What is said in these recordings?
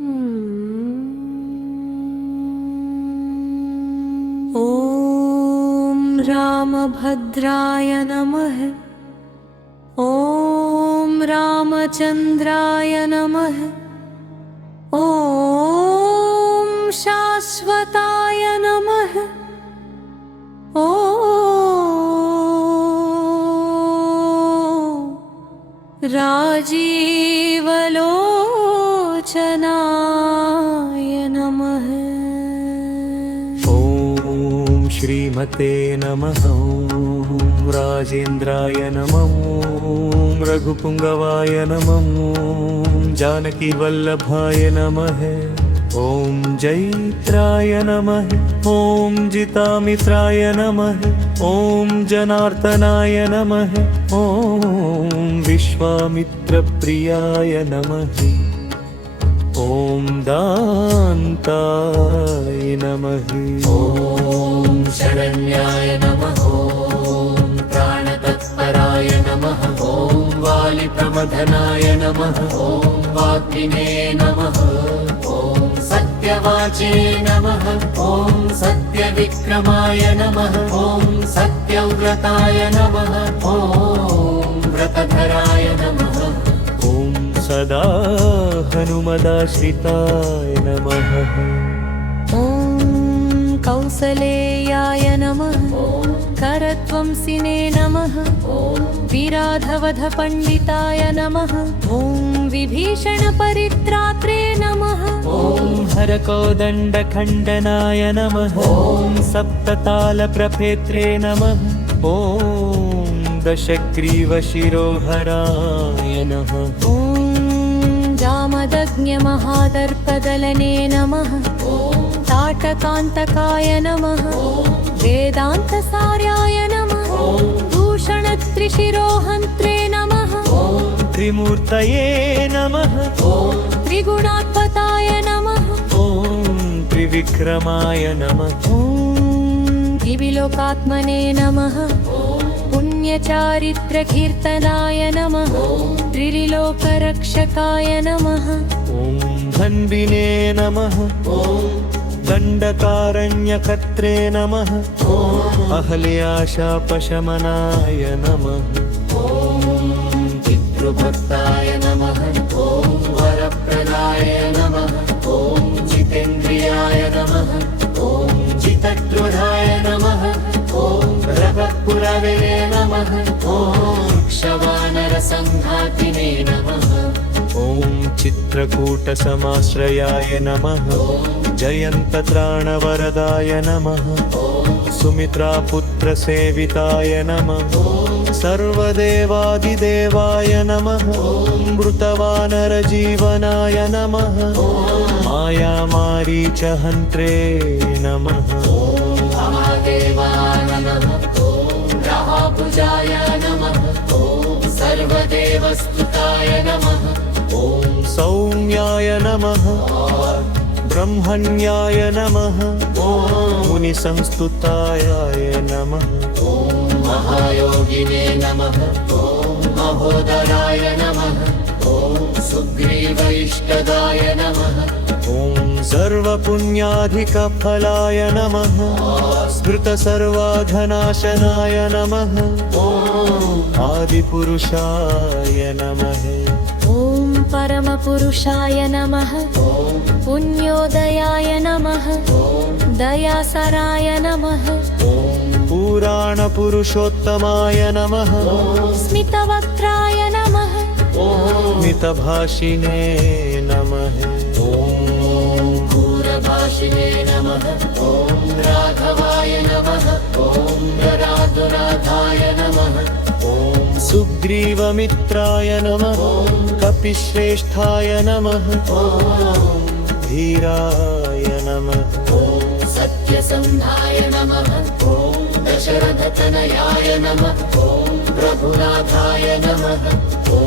ॐ रामभद्राय नमः। ॐ रामचन्द्राय नमः। ॐ शाश्वताय नमः। ॐ राजीवलोचनाय नमः। ॐ श्रीमते नमः। ॐ राजेन्द्राय नमः। ॐ रघुपुङ्गवाय नमः। ॐ जानकीवल्लभाय नमः। ॐ जैत्राय नमः। ॐ जितामित्राय नमः। ॐ जनार्दनाय नमः। ॐ विश्वामित्रप्रियाय नमः। ॐ दान्ताय नमः। ॐ शरण्याय नमः। ॐ प्राणतत्पराय नमः। ॐ वालिप्रमथनाय नमः। ॐ वाग्मिने नमः। ॐ सत्यवाचे नमः। ॐ सत्यविक्रमाय नमः। ॐ सत्यव्रताय नमः। ॐ व्रतधराय नमः। ॐ सदा हनुमदाश्रिताय नमः। ॐ कौसलेयाय नमः। करत्वंसिने नमः। विराधवधपण्डिताय नमः। ॐ विभीषणपरित्रात्रे नमः। ॐ हरकोदण्डखण्डनाय नमः। ॐ सप्ततालप्रभेत्रे नमः। ॐ दशग्रीवशिरोहराय नमः। ॐ जामदग्न्यमहादर्पदलने नमः। ताटकान्तकाय नमः। वेदान्तसार्याय नमः। भूषणत्रिशिरोहन्त्रे नमः। त्रिमूर्तये नमः। त्रिगुणात्मताय नमः। ॐ त्रिविक्रमाय नमः। ॐ दिविलोकात्मने नमः। पुण्यचारित्रकीर्तनाय नमः। त्रिलोकरक्षकाय नमः। ॐ धन्विने नमः। दण्डकारण्यकर्त्रे नमः। अहल्याशापशमनाय नमः। पितृभक्ताय नमः। ॐ वरप्रदाय नमः। ॐ जितेन्द्रियाय नमः। ॐ जितद्रुधाय नमः। ॐ रवपुरवे नमः। ॐ क्षवानरसङ्घातिने नमः। ॐ चित्रकूटसमाश्रयाय नमः। जयन्तत्राणवरदाय नमः। सुमित्रापुत्रसेविताय नमः। सर्वदेवादिदेवाय नमः। मृतवानरजीवनाय नमः। मायामारीचहन्त्रे नमः। महादेवाय नमः। ॐ राहुजाय नमः। ॐ सर्वदेवस्तुताय नमः। ॐ सौम्याय नमः। ब्रह्मण्याय नमः। मुनिसंस्तुताय नमः। ॐ महायोगिने नमः। ॐ महोदराय नमः। ॐ सुग्रीवैष्टदाय नमः। ॐ सर्वपुण्याधिकफलाय नमः। स्मृतसर्वाघनाशनाय नमः। आदिपुरुषाय नमः। ॐ परमपुरुषाय नमः। पुण्योदयाय नमः। दयासराय नमः। पुराणपुरुषोत्तमाय नमः। स्मितवक्त्राय नमः। मितभाषिणे नमः। दूरभाषिणे नमः। ॐ राघवाय नमः। ॐ राधुनाथाय नमः। ॐ सुग्रीवमित्राय नमः। कपिश्रेष्ठाय नमः। धीराय नमः। ॐ सत्यसन्धाय नमः। ॐ दशरथतनयाय नमः। ॐ रघुनाथाय नमः। ॐ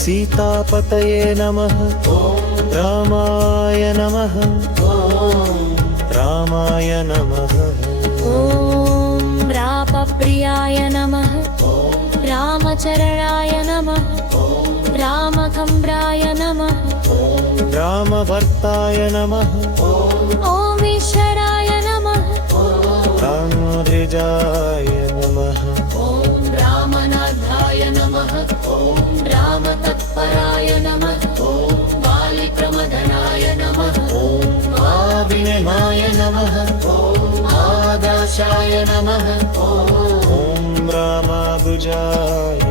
सीतापतये नमः। रामाय नमः। रामाय नमः। ॐ रामप्रियाय नमः। रामचरणाय नमः। रामखम्राय नमः। रामभर्ताय नमः ॐ ईश्वराय नमः रामद्विजाय नमः ॐ रामनाथाय नमः ॐ रामतत्पराय नमः ॐ बालिप्रमदनाय नमः ॐ आविनमाय नमः ॐ आदाशाय नमः ॐ रामाबुजाय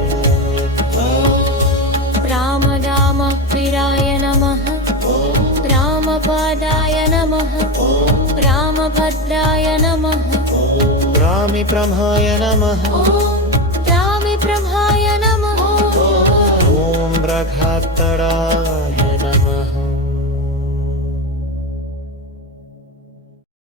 रामप्रियाय नमः रामपादाय नमः रामभद्राय नमः रामिप्रभाय नमः रामिप्रभाय नमः ॐ रघात्तराय